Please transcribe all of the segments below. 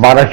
12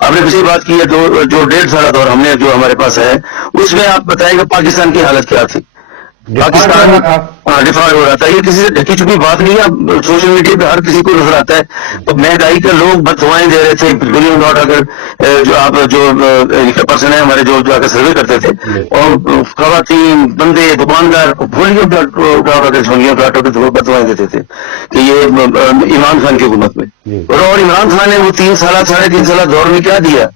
آپ نے پچھلی بات کی ہے جو 1.5 سالہ دور ہم نے جو ہمارے پاس ہے اس میں آپ بتائیں کہ پاکستان کی حالت کیا تھی. پاکستان دفاع ہو رہا تھا. یہ کسی سے ڈھکی چھپی بات نہیں ہے, سوشل میڈیا پہ ہر کسی کو نظر آتا ہے. تو مہنگائی کا لوگ بدوائیں دے رہے تھے. بلین ڈاٹ اگر جو آپ جو پرسن ہے ہمارے جو آ کر سروے کرتے تھے, اور خواتین بندے دکاندار بھولیوں ڈاٹ بدوائیں دیتے تھے کہ یہ عمران خان کی حکومت میں. اور عمران خان نے وہ 3 سالہ 3.5 سالہ دور میں کیا دیا,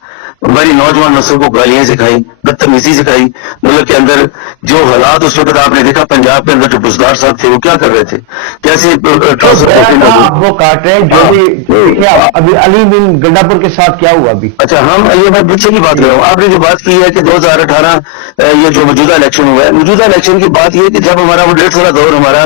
ہماری نوجوان نسل کو گالیاں سکھائی, بدتمیزی سکھائی. ملک کے اندر جو حالات اس وقت آپ نے دیکھا پنجاب کے اندر جو بزدار صاحب تھے وہ کیا کر رہے تھے, کیسے وہ کاٹ رہے جو بھی ابھی علی بن گنڈا پور کے ساتھ کیا ہوا ابھی. اچھا, ہم یہ میں پیچھے کی بات کر رہا ہوں. آپ نے جو بات کی ہے کہ 2018 یہ جو موجودہ الیکشن ہوا ہے, موجودہ الیکشن کی بات یہ ہے کہ جب ہمارا وہ 1.5 سالہ دور ہمارا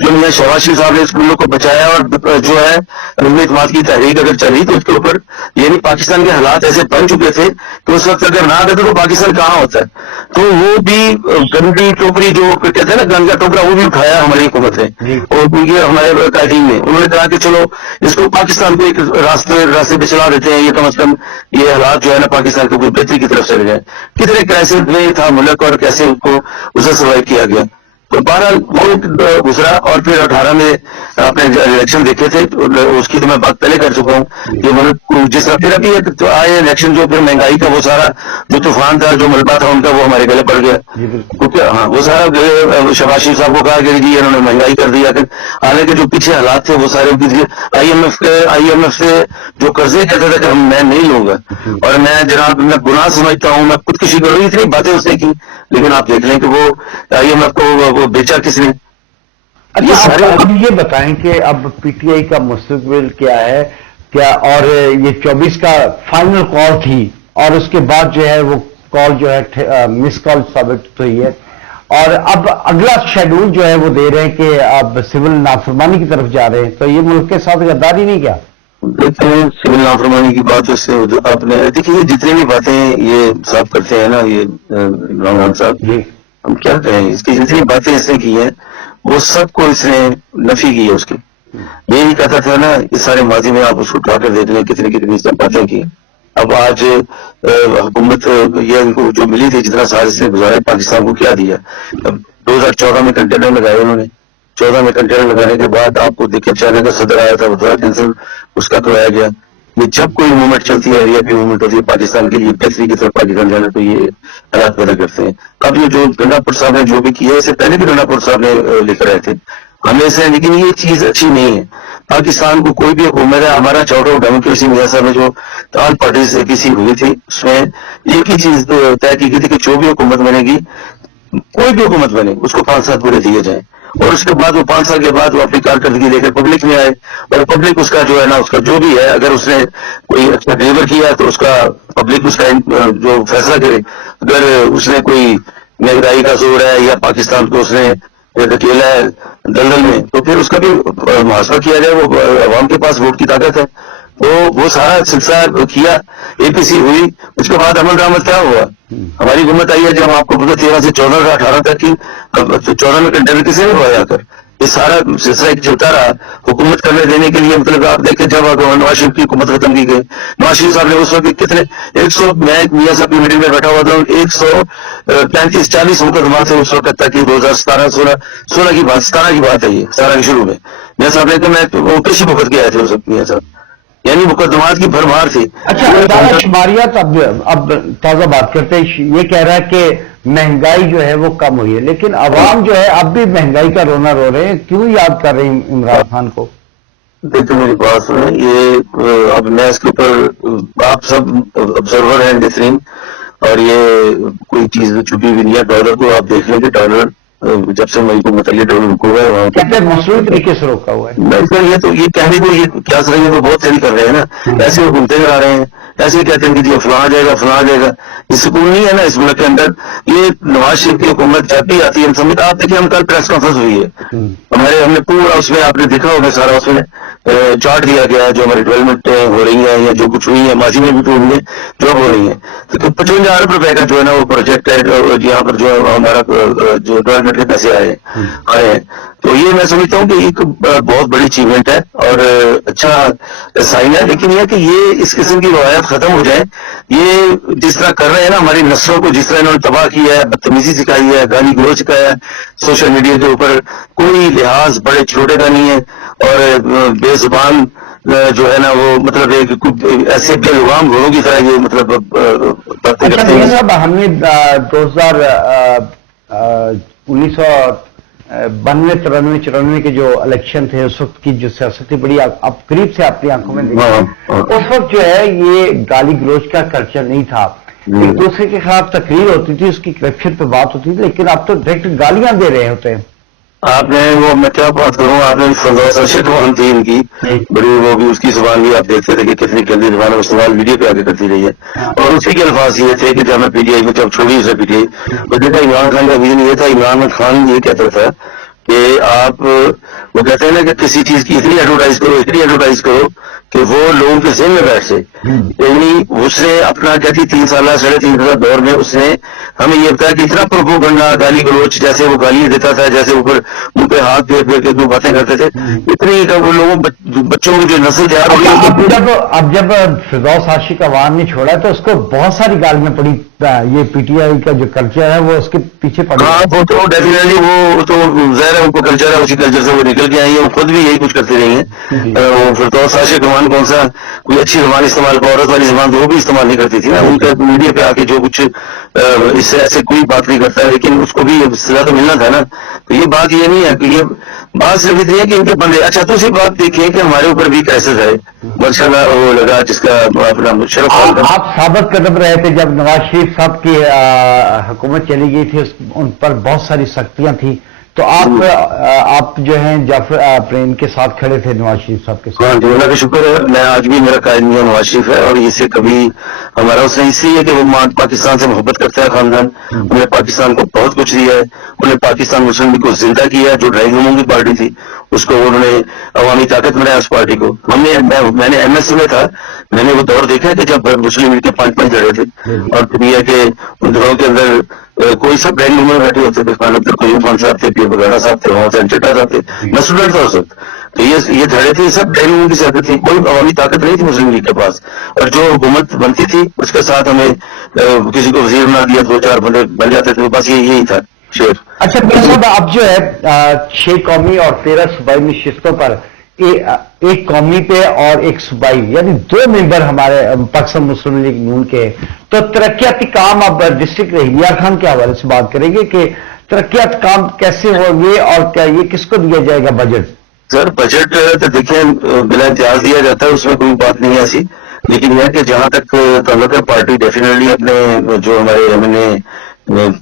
جو میاں شہباز شریف صاحب نے اس ملک کو بچایا, اور جو ہے رکن اعتماد کی تحریک اگر چلی تو اس کے اوپر یعنی پاکستان کے حالات ایسے بن چکے تھے کہ اس وقت اگر نہ کرتے تو پاکستان کہاں ہوتا ہے. تو وہ بھی گندی ٹوکری جو کہتے ہیں نا گنگا ٹوکرا, وہ بھی اٹھایا ہماری حکومت نے اور کیونکہ ہمارے قائدین نے. انہوں نے کہا کہ چلو اس کو پاکستان کو ایک راستے پہ چلا دیتے ہیں, یہ کم از کم یہ حالات جو ہے نا پاکستان کو بہتری کی طرف چلے جائیں. کتنے کرائسس میں تھا ملک اور کیسے اس کو اسے سروائیو کیا گیا. تو بہرحال وہ گزرا, اور پھر 18 میں آپ نے الیکشن دیکھے تھے, اس کی تو میں بات پہلے کر چکا ہوں کہ ملک جس طرح پھر ابھی تو آئے الیکشن جو پھر مہنگائی کا وہ سارا جو طوفان تھا جو ملبہ تھا ان کا وہ ہمارے گلے پڑ گیا. کیونکہ ہاں وہ سارا شہباز شریف صاحب کو کہا کہ جی انہوں نے مہنگائی کر دیا. حالانکہ جو پیچھے حالات تھے وہ سارے آئی ایم ایف سے جو قرضے کہتے تھے کہ میں نہیں لوں گا, اور میں جناب میں گناہ سمجھتا ہوں, میں خودکشی کروں, اتنی باتیں اس نے کی. لیکن آپ دیکھ لیں کہ وہ آئی ایم ایف کو بیچا کس نے. اچھا, اب یہ بتائیں کہ اب پی ٹی آئی کا مستقبل کیا ہے, کیا اور یہ 24 کا فائنل کال تھی اور اس کے بعد جو ہے وہ کال جو ہے مس کال ثابت ہوئی ہے, اور اب اگلا شیڈول جو ہے وہ دے رہے ہیں کہ اب سول نافرمانی کی طرف جا رہے ہیں, تو یہ ملک کے ساتھ غداری نہیں کیا؟ دیکھتے ہیں سول نافرمانی کی بات اس سے آپ نے دیکھیے یہ جتنی بھی باتیں یہ صاحب کرتے ہیں نا, یہ عمران خان صاحب, ہم کیا کہیں اس کی جتنی باتیں اس نے کی ہیں وہ سب کو اس نے نفی کی ہے. اس کی یہی کہتا تھا نا, اس سارے ماضی میں آپ اس کو اٹھا کر دیکھ لیں کتنی سب باتیں کی. اب آج حکومت یہ ان کو جو ملی تھی جتنا سال اس نے گزارا پاکستان کو کیا دیا. اب 2014 میں کنٹینر لگائے انہوں نے, 14 میں کنٹینر لگانے کے بعد آپ کو دیکھیں چائنا کا صدر آیا تھا, وہ دوبارہ کینسل اس کا کروایا گیا. یہ جب کوئی موومنٹ چلتی ہے, ایریا کی موومنٹ ہوتی ہے پاکستان کے لیے بہتری کی طرف پاکستان جانا, تو یہ حالات پیدا کرتے ہیں. اب یہ جو گنڈا پور صاحب نے جو بھی کیا ہے, اس سے پہلے بھی گنڈا پور صاحب نے لکھ رہے تھے ہمیں سے, لیکن یہ چیز اچھی نہیں ہے. پاکستان کو کوئی بھی حکومت ہے, ہمارا چارٹر آف ڈیموکریسی میاں صاحب نے جو آل پارٹیز سے کسی ہوئی تھی اس میں ایک ہی چیز طے کی گئی تھی کہ جو بھی حکومت بنے گی, کوئی بھی حکومت بنے اس کو 5 سال پورے دیے جائیں, اور اس کے بعد وہ 5 سال کے بعد وہ اپنی کارکردگی لے کر پبلک میں آئے, اور پبلک اس کا جو ہے نا اس کا جو بھی ہے اگر اس نے کوئی اچھا ڈیلیور کیا تو اس کا پبلک اس کا جو فیصلہ کرے. اگر اس نے کوئی مہنگائی کا زور ہے یا پاکستان کو اس نے دھکیلا ہے دلدل میں, تو پھر اس کا بھی محاسبہ کیا جائے. وہ عوام کے پاس ووٹ کی طاقت ہے, تو وہ سارا سلسلہ کیا, اے پی سی ہوئی, اس کے بعد عمل درآمد کیا ہوا. ہماری حکومت آئی ہے جب آپ کو پتا 13 سے 14 کا 18 تک کی, 14 میں کنٹینر کسی نے لگوایا کر, یہ سارا سلسلہ ایک چلتا رہا حکومت کرنے دینے کے لیے. مطلب آپ دیکھیں جب نواز شریف کی حکومت ختم کی گئی, نواز شریف صاحب نے اس وقت کتنے 100 میں میاں صاحب کی میٹنگ میں بیٹھا ہوا تھا, 135-40 مقدمات سے اس وقت تک کہ 2017-16 کی بات ہے, یہ 17 کے شروع میں میاں صاحب نے کہ میں کسی وقت کے آئے تھے اس وقت میاں صاحب, یعنی مقدمات کی بھرمار تھی. اچھا, شماریات اب تازہ بات کرتے ہیں, یہ کہہ رہا ہے کہ مہنگائی جو ہے وہ کم ہوئی ہے, لیکن عوام جو ہے اب بھی مہنگائی کا رونا رو رہے ہیں, کیوں یاد کر رہے ہیں عمران خان کو؟ دیکھیں میری بات سنیں, یہ اب میں اس کے اوپر آپ سب آبزرور ہیں بہترین, اور یہ کوئی چیز چھپی ہوئی نہیں ہے. ڈالر کو آپ دیکھ لیں کہ ڈالر جب سے مئی کو متعلق ڈالر رکا ہوا ہے وہاں کہتے ہیں مصنوعی طریقے سے روکا ہوا ہے. یہ تو یہ کہنے کو یہ کیا سر, یہ تو بہت صحیح کر رہے ہیں نا, ایسے وہ گھومتے آ رہے ہیں, ایسے کہتے ہیں کہ جی فلاں آ جائے گا فلاں آ جائے گا. یہ سکون نہیں ہے نا اس ملک کے اندر. یہ نواز شریف کی حکومت جب بھی آتی ہے سمجھ, آپ دیکھیں ہم کل پریس کانفرنس ہوئی ہے ہمارے, ہم نے پورا اس میں آپ نے دیکھا ہوگا سارا اس میں چارٹ دیا گیا ہے جو ہماری ڈیولپمنٹ ہو رہی ہیں یا جو کچھ ہوئی ہے ماضی میں بھی تو ہوئی ہے جو ہو رہی ہیں. تو 55 ارب روپے کا جو ہے نا وہ پروجیکٹ ہے یہاں پر جو ہمارا جو ڈیولپمنٹ کے پیسے آئے ہیں, تو یہ میں سمجھتا ہوں کہ ایک بہت بڑی اچیومنٹ ہے اور اچھا سائن ہے. لیکن یہ کہ یہ اس قسم کی روایت ختم ہو جائے. یہ جس طرح کر رہے ہیں نا ہماری نسلوں کو، جس طرح انہوں نے تباہ کیا ہے، بدتمیزی سکھائی ہے، گالی گلوچ سکھایا ہے سوشل میڈیا کے اوپر، کوئی لحاظ بڑے چھوٹے کا نہیں ہے. اور بے زبان جو ہے نا وہ مطلب ایسے بے لگام گھوڑوں کی طرح یہ مطلب باتیں اچھا کرتے میاں ہیں. صاحب، ہم نے 1992-93 کے جو الیکشن تھے اس وقت کی جو سیاست تھی بڑی اب قریب سے اپنی آنکھوں میں دیکھی. اس وقت جو ہے یہ گالی گلوچ کا کلچر نہیں تھا، ایک دوسرے کے خلاف تقریر ہوتی تھی، اس کی کرپشن پہ بات ہوتی تھی، لیکن اب تو ڈائریکٹ گالیاں دے رہے ہوتے ہیں. آپ نے وہ میں کیا بات کروں، آپ نے فردوس ارشد وہاں تھی ان کی بڑی، وہ بھی اس کی زبان بھی آپ دیکھتے تھے کہ کتنی گندی زبان ہے، استعمال میڈیا پہ آگے کرتی رہی ہے. اور اسی کے الفاظ یہ تھے کہ جب میں پی ٹی آئی میں جب چھوڑی اسے پی ٹی آئی، تو دیکھا عمران خان کا ویژن یہ تھا. عمران خان یہ کہتا تھا کہ آپ وہ کہتے ہیں نا کہ کسی چیز کی اتنی ایڈورٹائز کرو کہ وہ لوگوں کے ذہن میں بیٹھ سے. یعنی اس نے اپنا کہتی 3 سالہ 3.5 سال دور میں اس نے ہمیں یہ بتایا کہ اتنا پروپوگنڈا، گالی گلوچ، جیسے وہ گالی دیتا تھا، جیسے اوپر منہ پہ ہاتھ پھیر پھیر کے جو باتیں کرتے تھے، اتنی وہ لوگوں بچوں کی جو نسل تیار ہو گئی. اب جب فردوس عاشق عوام نے چھوڑا تو اس کو بہت ساری گالیاں پڑی. یہ پی ٹی آئی کا جو کلچر ہے وہ اس کے پیچھے پڑا. ہاں وہ تو ڈیفینیٹلی وہ تو ظاہر ہے ان کو کلچر ہے، اسی کلچر سے وہ نکل کے آئی ہیں، وہ خود بھی یہی کچھ کرتے رہی ہیں. فردوس عاشق عوام کون سا کوئی اچھی زبان استعمال، عورت والی زبان تو وہ بھی استعمال نہیں کرتی تھی نا. ان کا میڈیا پہ آ کے جو کچھ اس سے ایسے کوئی بات نہیں کرتا ہے، لیکن اس کو بھی سزا تو ملنا تھا نا. تو یہ بات یہ نہیں ہے کہ یہ بات صرف اتنی ہے کہ ان کے بندے. اچھا تو اسی بات دیکھیں کہ ہمارے اوپر بھی کیسز ہے ماشاء اللہ وہ لگا جس کا اپنا شرف. آپ ثابت قدم رہے تھے جب نواز شریف صاحب کی حکومت چلی گئی تھی، ان پر بہت ساری سختیاں تھیں، تو آپ جو ہیں جعفر پریم کے ساتھ کھڑے تھے نواز شریف صاحب کے ساتھ. ہاں جی، اللہ کا شکر ہے. میں آج بھی میرا قائد میاں نواز شریف ہے، اور اس سے کبھی ہمارا اس نے اس لیے کہ وہ پاکستان سے محبت کرتا ہے خاندان. انہوں نے پاکستان کو بہت کچھ دیا ہے. انہوں نے پاکستان مسلم لیگ کو زندہ کیا ہے، جو ڈرائنگ روموں کی پارٹی تھی اس کو انہوں نے عوامی طاقت بنایا اس پارٹی کو. میں نے ایم ایس میں تھا، میں نے وہ دور دیکھا کہ جب مسلم لیگ کے 5 لڑے تھے، اور پھر یہ کہ ان دوروں کے اندر کوئی سب ڈرائنگ روم میں بیٹھے ہوتے تھے. خان عبد القیوم خان صاحب تھے، پیر بگاڑا صاحب تھے، محمد حسین چٹا صاحب تھے، میں اسٹوڈنٹ تھا اس وقت. تو یہ دھڑے تھے سب ڈرائنگ روم کی صحت تھی، کوئی عوامی طاقت نہیں تھی مسلم لیگ کے پاس. اور جو حکومت بنتی تھی اس کے ساتھ ہمیں کسی کو وزیر بنا دیا، 2-4 بندے بن جاتے تھے، بس یہی تھا شیر. اچھا میاں صاحب، اب جو ہے 6 قومی اور 13 صوبائی نشستوں پر ایک قومی پہ اور ایک صوبائی، یعنی 2 ممبر ہمارے پاکستان مسلم لیگ نون کے. تو ترقیاتی کام اب ڈسٹرکٹ رحیمیہ خان کے حوالے سے بات کریں گے کہ ترقیاتی کام کیسے ہوں گے اور کیا یہ کس کو دیا جائے گا بجٹ؟ سر بجٹ تو دیکھیں بلا امتیاز دیا جاتا ہے، اس میں کوئی بات نہیں ہے ایسی. لیکن یہ کہ جہاں تک تعلق ہے پارٹی ڈیفینیٹلی اپنے جو ہمارے ہم نے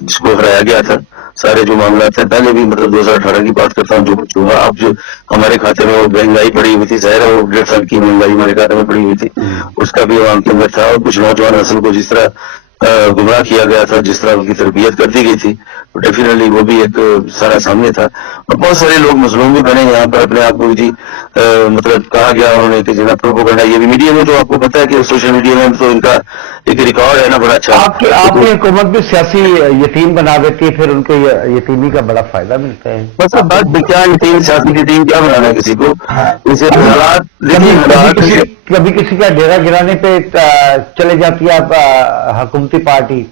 جس کو ہرایا گیا تھا سارے جو معاملات ہیں، پہلے بھی مطلب 2018 کی بات کرتا ہوں، جو کچھ ہوا اب جو ہمارے کھاتے میں وہ مہنگائی پڑی ہوئی تھی، ظاہر ہے وہ 1.5 سال کی مہنگائی ہمارے کھاتے میں پڑی ہوئی تھی، اس کا بھی عوام کے اندر تھا. اور کچھ نوجوان نسل کو جس طرح گمراہ کیا گیا تھا، جس طرح ان کی تربیت کر دی گئی تھی، ڈیفینیٹلی وہ بھی ایک سارا سامنے تھا. اور بہت سارے لوگ مظلوم بھی بنے یہاں پر اپنے آپ کو جی مطلب کہا گیا انہوں نے کہ جناب پروپیگنڈا. یہ بھی میڈیا میں تو آپ کو پتا ہے کہ سوشل میڈیا میں تو ان کا ایک ریکارڈ ہے نا بڑا اچھا. آپ کی حکومت بھی سیاسی یتیم بنا دیتی ہے، پھر ان کو یتیمی کا بڑا فائدہ ملتا ہے. بس اب بات کیا یتیم سیاسی یتیم کیا بنانا ہے کسی کو، اسے حالات کبھی کسی کا ڈیرا گرانے پہ چلے جاتی ہے حکومتی پارٹی،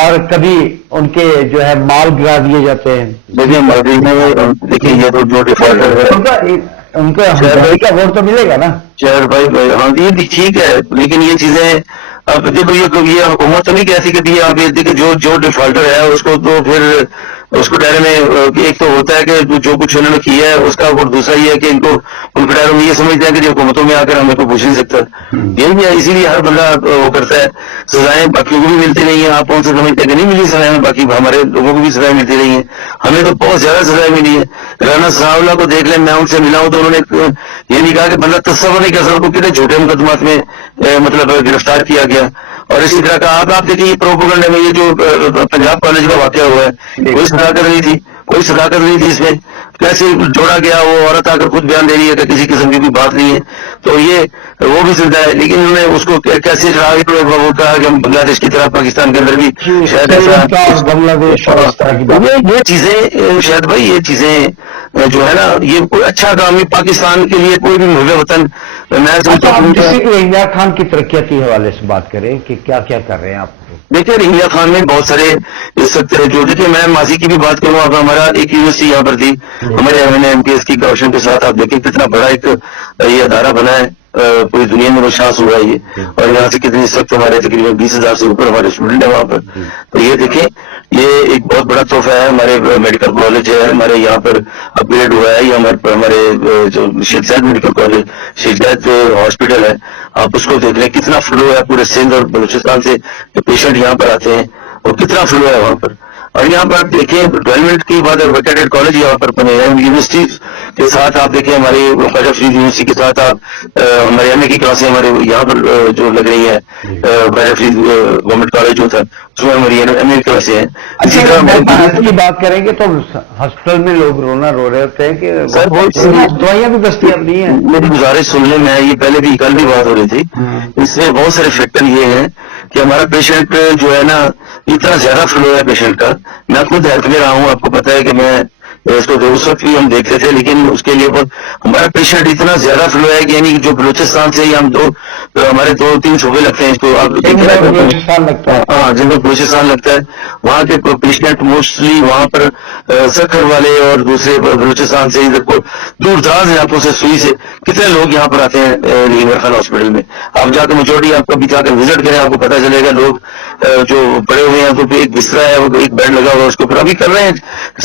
اور کبھی ان کے جو ہے مال گرا دیے جاتے ہیں. دیکھیے یہ تو جو ڈیفالٹر ہے ان کو ہمدردی کا ووٹ تو ملے گا نا. شہر بھائی ہاں یہ بھی ٹھیک ہے، لیکن یہ چیزیں اب دیکھو یہ حکومت تو نہیں کہتی کہ آپ یہ دیکھیں جو ڈیفالٹر ہے اس کو تو پھر اس کو ڈائرے میں ایک تو ہوتا ہے کہ جو کچھ انہوں نے کیا ہے اس کا، اور دوسرا یہ ہے کہ ان کے ڈائروں میں یہ سمجھتے ہیں کہ جو حکومتوں میں آ کر ہمیں کو پوچھ نہیں سکتا. یہی ہے، اسی لیے ہر بندہ وہ کرتا ہے. سزائیں باقیوں کو بھی ملتی نہیں ہیں، آپ کون سے سمجھتے ہیں کہ نہیں ملی سزائیں، باقی ہمارے لوگوں کو بھی سزائیں ملتی رہی ہیں. ہمیں تو بہت زیادہ سزائیں ملی ہیں. رانا ثناء اللہ کو دیکھ لیں، میں ان سے ملا ہوں تو انہوں نے یہ نہیں کہا کہ بندہ تصور نہیں کر سکتا کو کتنے جھوٹے مقدمات میں مطلب گرفتار کیا گیا. اور اسی طرح کا آپ دیکھیں یہ پروپیگنڈا میں یہ جو پنجاب کالج کا واقعہ ہوا ہے، کوئی صداقت نہیں تھی، کوئی صداقت نہیں تھی اس میں، کیسے جوڑا گیا. وہ عورت آ کر خود بیان دے رہی ہے کہ کسی قسم کی کوئی بات نہیں ہے. تو یہ وہ بھی زندہ ہے، لیکن انہوں نے اس کو کیسے چڑھا وہ کہا کہ ہم بنگلہ دیش کی طرح پاکستان کے اندر بھی شاید ایسا بنگلہ دیش یہ چیزیں شاید بھائی یہ چیزیں جو ہے نا یہ کوئی اچھا کام ہے پاکستان کے لیے، کوئی بھی محب وطن میں اچھا، سمجھتا آپ ہوں جیسے کہ عمران خان کی ترقیاتی حوالے سے بات کریں کہ کیا کیا کر رہے ہیں آپ؟ دیکھیں رحیمیہ خان میں بہت سارے اس وقت جو دیکھیں میں ماضی کی بھی بات کروں، اب ہمارا ایک یونیورسٹی یہاں پر تھی ہمارے MPS کی کارپوریشن کے ساتھ، آپ دیکھیں کتنا بڑا ایک یہ ادارہ بنا ہے، پوری دنیا میں روشناس ہوا ہے یہ، اور یہاں سے کتنے اس وقت ہمارے تقریباً 20,000 سے اوپر ہمارے اسٹوڈنٹ ہیں وہاں پر. تو یہ دیکھیں یہ ایک بہت بڑا تحفہ ہے. ہمارے میڈیکل کالج ہے ہمارے یہاں پر اپ گریڈ ہوا ہے، یہ ہمارے جو شیخ زید میڈیکل کالج، شیخ زید ہاسپٹل ہے، آپ اس کو دیکھ لیں کتنا فلو ہے پورے سندھ اور بلوچستان سے پیشنٹ یہاں پر آتے ہیں اور کتنا فلو ہے وہاں پر. اور یہاں پر آپ دیکھیں ڈیولپمنٹ کی بات ہے، ویکیٹڈ کالج یہاں پر بنے ہیں یونیورسٹی کے ساتھ. آپ دیکھیں ہماری خواجہ فرید یونیورسٹی کے ساتھ آپ ہمارے MA کی کلاسیں ہمارے یہاں پر جو لگ رہی ہیں، خواجہ فرید گورنمنٹ کالج جو تھا اس میں ہماری MA کی کلاسیں ہیں. اسی اچھا کی بات کریں گے تو ہاسپٹل میں لوگ رونا رو رہے ہوتے ہیں کہ سر دوائیاں بھی دستیاب نہیں ہیں. میری گزارش سن لیں، میں یہ پہلے بھی کل بھی بات ہو رہی تھی، اس میں بہت سارے فیکٹر یہ ہیں کہ ہمارا پیشنٹ جو ہے نا اتنا زیادہ فلو ہے پیشنٹ کا. میں خود ہیلتھ میں رہا ہوں، آپ کو پتا ہے کہ میں اس کو اس وقت بھی ہم دیکھتے تھے، لیکن اس کے لیے ہمارا پیشنٹ اتنا زیادہ فلو ہے کہ یعنی جو بلوچستان سے ہم ہمارے 2-3 صوبے لگتے ہیں اس کو، آپ لگتا ہے ہاں جن کو بلوچستان لگتا ہے وہاں کے پیشنٹ موسٹلی وہاں پر سکھر والے اور دوسرے بلوچستان سے ادھر کو دور دراز علاقوں سے سوئی سے کتنے لوگ یہاں پر آتے ہیں رحیمیہ خان ہاسپٹل میں. آپ جا کے میجورٹی آپ کبھی جا کر وزٹ کریں، آپ کو پتا چلے گا لوگ جو پڑے ہوئے ہیں تو ایک بستر ہے، وہ ایک بیڈ لگا ہوا ہے اس کے اوپر ابھی کر رہے ہیں،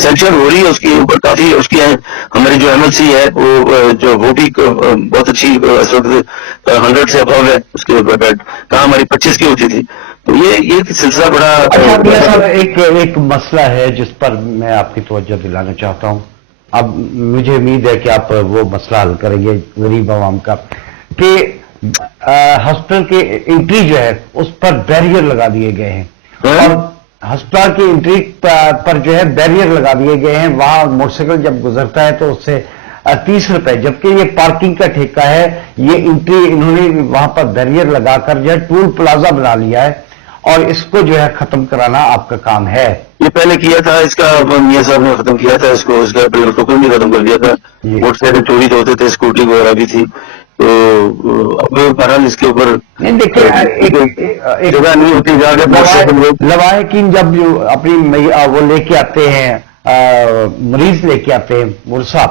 سینکشن ہو رہی ہے اس کے اوپر کافی. اس کی ہماری جو MLC ہے وہ بھی بہت اچھی 100 سے ابو ہے اس کے اوپر بیڈ، کہاں ہماری 25 کی ہوتی تھی. تو یہ سلسلہ بڑا. اچھا ایک مسئلہ ہے جس پر میں آپ کی توجہ دلانا چاہتا ہوں، اب مجھے امید ہے کہ آپ وہ مسئلہ حل کریں گے غریب عوام کا، کہ ہاسپٹل کے انٹری جو ہے اس پر بیریئر لگا دیے گئے ہیں، اور ہسپتال کی انٹری پر جو ہے بیریئر لگا دیے گئے ہیں. وہاں موٹر سائیکل جب گزرتا ہے تو اس سے 30 روپے، جبکہ یہ پارکنگ کا ٹھیکہ ہے. یہ انٹری انہوں نے وہاں پر بیریئر لگا کر جو ہے ٹول پلازا بنا لیا ہے، اور اس کو جو ہے ختم کرانا آپ کا کام ہے. یہ پہلے کیا تھا، اس کا میاں صاحب نے ختم کیا تھا اس کو، اس کا ٹوکن بھی ختم کر دیا تھا. موٹر سائیکل چوری تو ہوتے تھے، اسکوٹی وغیرہ بھی تھی. تو اب بہرحال اس کے اوپر جگہ نہیں ہوتی جا کے لواحقین جب اپنی وہ لے کے آتے ہیں، مریض لے کے آتے ہیں مرسا،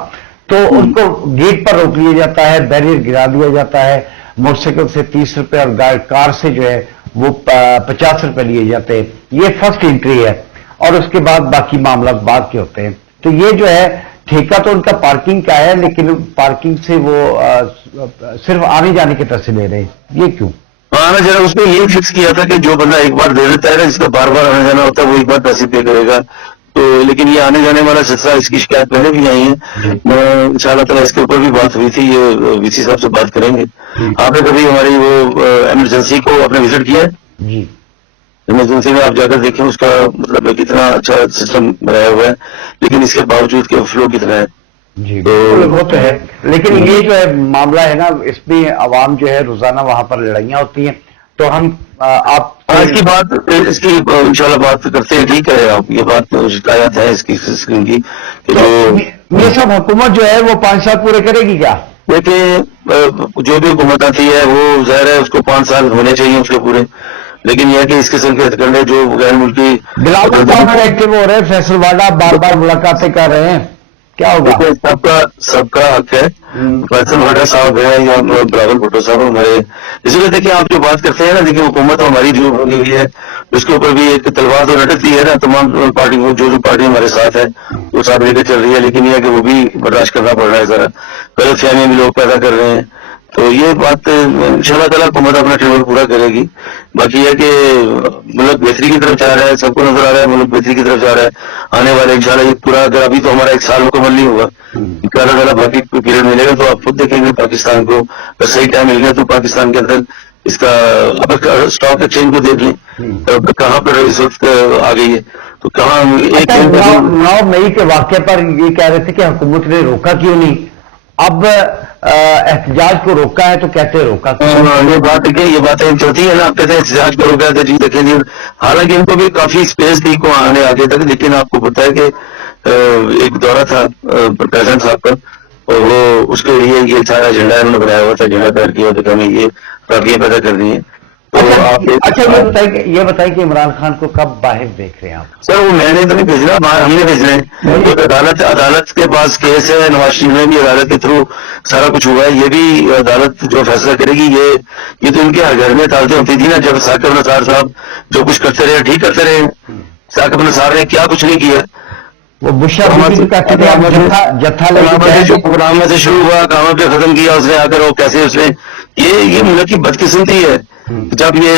تو ان کو گیٹ پر روک لیا جاتا ہے، بیریئر گرا دیا جاتا ہے. موٹر سائیکل سے 30 روپے اور کار سے جو ہے وہ 50 روپے لیے جاتے ہیں. یہ فرسٹ انٹری ہے، اور اس کے بعد باقی معاملات بعد کے ہوتے ہیں. تو یہ جو ہے ٹھیکہ تو ان کا پارکنگ کا ہے، لیکن پارکنگ سے وہ صرف آنے جانے کے پیسے لے رہے ہیں. یہ کیوں؟ آنا جانا اس نے یہ فکس کیا تھا کہ جو بندہ ایک بار دے دیتا ہے نا، جس کا بار بار آنا جانا ہوتا ہے وہ ایک بار پیسے پے کرے گا. تو لیکن یہ آنے جانے والا سلسلہ، اس کی شکایت پہلے بھی آئی ہے، ان شاء اللہ تعالیٰ اس کے اوپر بھی بات ہوئی تھی، یہ VC صاحب سے بات کریں گے. آپ نے کبھی ہماری وہ ایمرجنسی کو آپ نے وزٹ کیا ہے؟ جی، ایمرجنسی میں آپ جا کر دیکھیں اس کا مطلب کتنا اچھا سسٹم بنایا ہوا ہے، لیکن اس کے باوجود کہ فلو کتنا ہے. جی وہ تو ہے، لیکن یہ جو ہے معاملہ ہے نا، اس میں عوام جو ہے روزانہ وہاں پر لڑائیاں ہوتی ہیں. تو ہم آپ اس کی بات اس کی انشاءاللہ بات کرتے ہیں. ٹھیک ہے، آپ یہ بات شکایت ہے اس کی اسکیم کی کہ جو یہ سب حکومت جو ہے وہ 5 سال پورے کرے گی کیا؟ دیکھیں جو بھی حکومت آتی ہے وہ ظاہر ہے اس کو 5 سال ہونے چاہیے اس کے پورے، لیکن یہ کہ اس قسم کے ہتھکنڈے جو غیر ملکی بلاول صاحب ایکٹیو ہو رہے ہیں، فیصل واڈا بار بار ملاقاتیں کر رہے ہیں، کیا ہوگا؟ سب کا حق ہے. فیصل واڈا صاحب ہے یا بلاول بھٹو صاحب ہمارے، اسی لیے دیکھیں آپ جو بات کرتے ہیں نا، دیکھیں حکومت ہماری جو بنی ہوئی ہے اس کے اوپر بھی ایک تلوار تو لٹکتی ہے نا. تمام پارٹی جو پارٹی ہمارے ساتھ ہے وہ ساتھ لے کے چل رہی ہے، لیکن یہ ہے کہ وہ بھی برداشت کرنا پڑ رہا ہے. ذرا غلط فہمیاں بھی لوگ پیدا کر رہے ہیں. تو یہ بات انشاءاللہ تعالیٰ حکومت اپنا ٹیبل پورا کرے گی. باقی یہ کہ ملک بہتری کی طرف جا رہا ہے، سب کو نظر آ رہا ہے ملک بہتری کی طرف جا رہا ہے. آنے والے انشاءاللہ یہ پورا، اگر ابھی تو ہمارا 1 سال مکمل نہیں ہوگا، انشاءاللہ تعالیٰ باقی پیریڈ ملے گا تو آپ خود دیکھیں گے پاکستان کو. اگر صحیح ٹائم مل گیا تو پاکستان کے اندر اس کا اسٹاک ایکسچینج کو دیکھ لیں کہاں پر اس وقت آ گئی ہے. تو کہاں 9 مئی کے واقعے پر یہ کہہ رہے تھے کہ حکومت نے روکا کیوں نہیں. اب احتجاج کو روکا ہے تو کہتے ہیں روکا. یہ بات دیکھیں، یہ باتیں چلتی ہے نا، آپ کہتے ہیں احتجاج کو روکا ہے. جی دیکھیں جی، حالانکہ ان کو بھی کافی اسپیس تھی کو آنے آگے تک، لیکن آپ کو پتا ہے کہ ایک دورہ تھا پریزیڈنٹ صاحب کا، اور وہ اس کے لیے یہ سارا ایجنڈا انہوں نے بنایا ہوا تھا، ایجنڈا تیار کیا تھا کہ ہمیں یہ کافیاں پیدا کرنی ہے. تو آپ اچھا یہ بتائیے کہ عمران خان کو کب باہر دیکھ رہے ہیں آپ؟ سر وہ میں نے تو نہیں بھیجنا، ہم نے بھیجنا ہے. ایک عدالت کے پاس کیس ہے، نواز شریف میں بھی عدالت کے تھرو سارا کچھ ہوا ہے. یہ بھی عدالت جو فیصلہ کرے گی. یہ تو ان کے ہر گھر میں عدالتیں ہوتی تھی نا، جب ثاقب نثار صاحب جو کچھ کرتے رہے ٹھیک کرتے رہے. ثاقب نثار نے کیا کچھ نہیں کیا. وہ بشرا جو پروگرام میں سے شروع ہوا کاموں پہ ختم کیا اس نے آ کر، وہ کیسے اس نے یہ ملک کی بدقسمتی ہے. جب یہ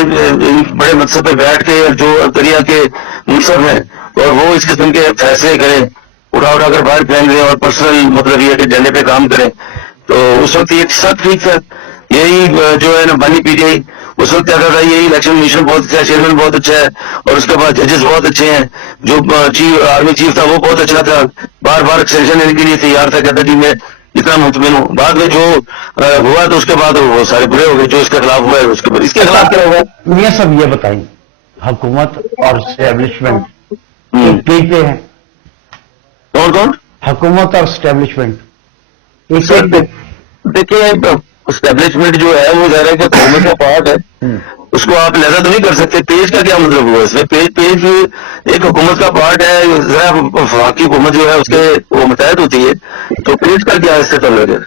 بڑے منصب پہ بیٹھ کے جو دریا کے منصب ہیں اور وہ اس قسم کے فیصلے کریں، اٹھا کر باہر پھینک دیں اور پرسنل مطلب یہ کہ جھنڈے پہ کام کریں، تو اس وقت یہ سب ٹھیک تھا. یہی جو ہے نا بانی پی ٹی آئی اس وقت کیا کرتا ہے، یہی الیکشن کمیشن بہت اچھا ہے، چیئرمین بہت اچھا ہے، اور اس کے بعد ججز بہت اچھے ہیں. جو آرمی چیف تھا وہ بہت اچھا تھا، بار بار ایکسٹینشن لینے کے لیے تیار تھا، کہتا کہ میں اتنا مطمئن ہوں. بعد میں جو ہوا تو اس کے بعد وہ سارے برے ہو گئے. جو اس کے خلاف ہوا ہے اس کے بعد اس کے خلاف کیا ہوگا؟ یہ سب یہ بتائیں، حکومت اور اسٹیبلشمنٹ ایک پیج پہ ہے. کون حکومت اور اسٹیبلشمنٹ سر دیکھیے، اسٹیبلشمنٹ جو ہے وہ ظاہر ہے کہ حکومت کا پارٹ ہے، اس کو آپ لہذا تو نہیں کر سکتے. پیج کا کیا مطلب ہوا اس میں؟ پیج ایک حکومت کا پارٹ ہے. ذرا وفاقی حکومت جو ہے اس کے وہ متحد ہوتی ہے، تو پیج کا کیا اس سے تعلق ہے؟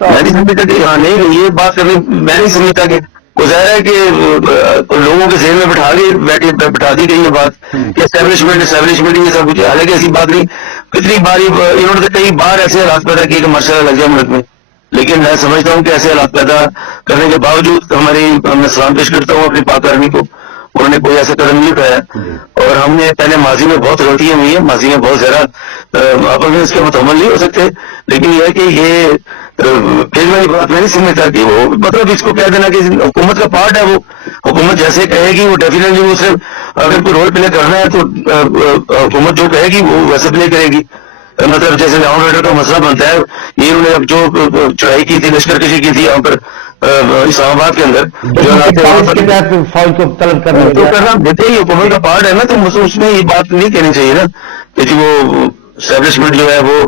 میں نہیں سمجھتا کہ ہاں نہیں یہ بات کرنی، میں نہیں سمجھتا کہ وہ ظاہر ہے کہ لوگوں کے ذہن میں بٹھا دی گئی یہ بات کہ اسٹیبلشمنٹ یہ سب کچھ. حالانکہ ایسی بات نہیں. کتنی بار انہوں نے کئی بار ایسے حالات پیدا کیے کہ ماشاءاللہ لگ جائے ملک میں. لیکن میں سمجھتا ہوں کہ ایسے حالات پیدا کرنے کے باوجود میں سلام پیش کرتا ہوں اپنی پاک آرمی کو، انہوں نے کوئی ایسا قدم نہیں اٹھایا. اور ہم نے پہلے ماضی میں بہت غلطیاں ہوئی ہیں، ماضی میں بہت زیادہ آپ اس کے متحمل نہیں ہو سکتے. لیکن یہ ہے کہ یہ پیج والی بات میں نہیں سمجھتا کہ وہ مطلب اس کو کہہ دینا کہ حکومت کا پارٹ ہے. وہ حکومت جیسے کہے گی وہ ڈیفینیٹلی وہ صرف اگر کوئی رول پلے کرنا ہے تو حکومت جو کہے گی وہ ویسے پلے کرے گی. مطلب جیسے لا اینڈ آرڈر کا مسئلہ بنتا ہے، یہ انہوں نے اب جو چڑھائی کی تھی، لشکر کشی کی تھی یہاں پر اسلام آباد کے اندر، فوج کو طلب کرنا دیتے ہی حکومت کا پارٹ ہے نا، تو اس میں یہ بات نہیں کہنی چاہیے نا کہ جی وہ اسٹیبلشمنٹ جو ہے وہ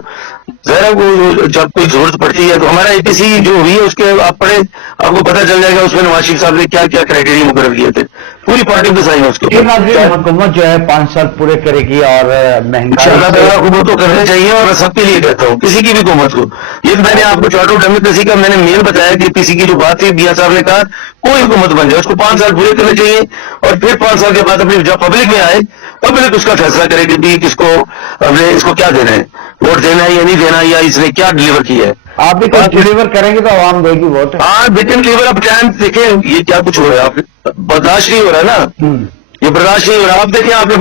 ظاہر ہے وہ جب کوئی ضرورت پڑتی ہے تو ہمارا اے پی سی جو ہوئی ہے اس کے آپ پڑھیں، آپ کو پتہ چل جائے گا اس میں نواز شریف صاحب نے کیا کیا کرائٹیریا مقرر کیے تھے. پوری پارٹی کے سائن ہے اس کے اوپر. حکومت جو ہے 5 سال پورے کرے گی اور مہنگائی حکومت کو کرنے چاہیے، اور سب کے لیے کہتا ہوں کسی کی بھی حکومت کو. یہ میں نے آپ کو چارٹر ڈیموکریسی کا میں نے میل بتایا کہ کسی کی جو بات تھی بیا صاحب نے کہا کوئی حکومت بن جائے اس کو 5 سال پورے کرنے چاہیے، اور پھر 5 سال کے بعد اپنی جب پبلک میں آئے پبلک اس کا فیصلہ کرے کہ بھی کس کو ہم نے اس کو کیا دینا ہے، ووٹ دینا ہے یا نہیں دینا، یا اس نے کیا ڈلیور کیا ہے. آپ بھی کچھ ڈلیور کریں گے تو عوام دے گی ووٹ. ہاں لیکن ڈلیور اب ٹائم دیکھیں یہ کیا کچھ ہو رہا ہے، آپ برداشت نہیں ہو رہا ہے نا، یہ برداشت نہیں ہو رہا. آپ دیکھیں آپ نے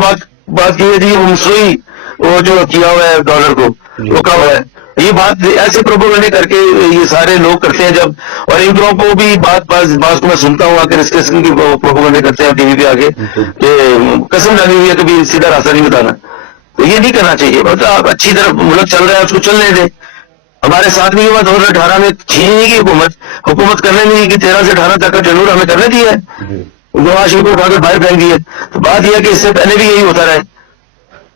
بات کی ہے جی وہ مصنوعی وہ جو کیا ہوا ہے ڈالر کو روکا ہوا ہے. یہ بات ایسے پروپیگنڈے کر کے یہ سارے لوگ کرتے ہیں جب، اور ان لوگوں کو بھی بات کو میں سنتا ہوں آ کے اس قسم کی پروپیگنڈے کرتے ہیں ٹی وی پہ آ کے کہ قسم ڈالی ہوئی ہے کبھی سیدھا راستہ نہیں بتانا. تو یہ نہیں کرنا چاہیے. مطلب اچھی طرح ملک چل رہا ہے اس کو چلنے دیں. ہمارے ساتھ نہیں ہوا 2018 میں چھینی کی حکومت کرنے نہیں کہ 13 سے 18 تک کا ٹینور ہمیں کرنے دیا ہے، نواز شریف کو اٹھا کر باہر پھینک دیے. تو بات یہ ہے کہ اس سے پہلے بھی یہی ہوتا رہے.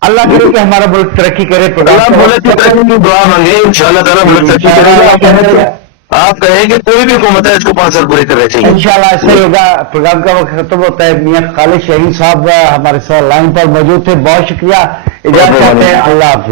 اللہ کرے کہ ہمارا ملک ترقی کرے. اللہ ملک کی ترقی کی دعا مانگے، انشاءاللہ تعالیٰ ملک ترقی کرے گا. آپ کہیں کہ کوئی بھی حکومت ہے اس کو 5 سال پورے کرنے چاہیے. انشاءاللہ ایسا ہی ہوگا. پروگرام کا وقت ختم ہوتا ہے. میاں خالد شاہین صاحب ہمارے ساتھ لائن پر موجود تھے، بہت شکریہ. اجازت چاہتے ہیں. اللہ حافظ.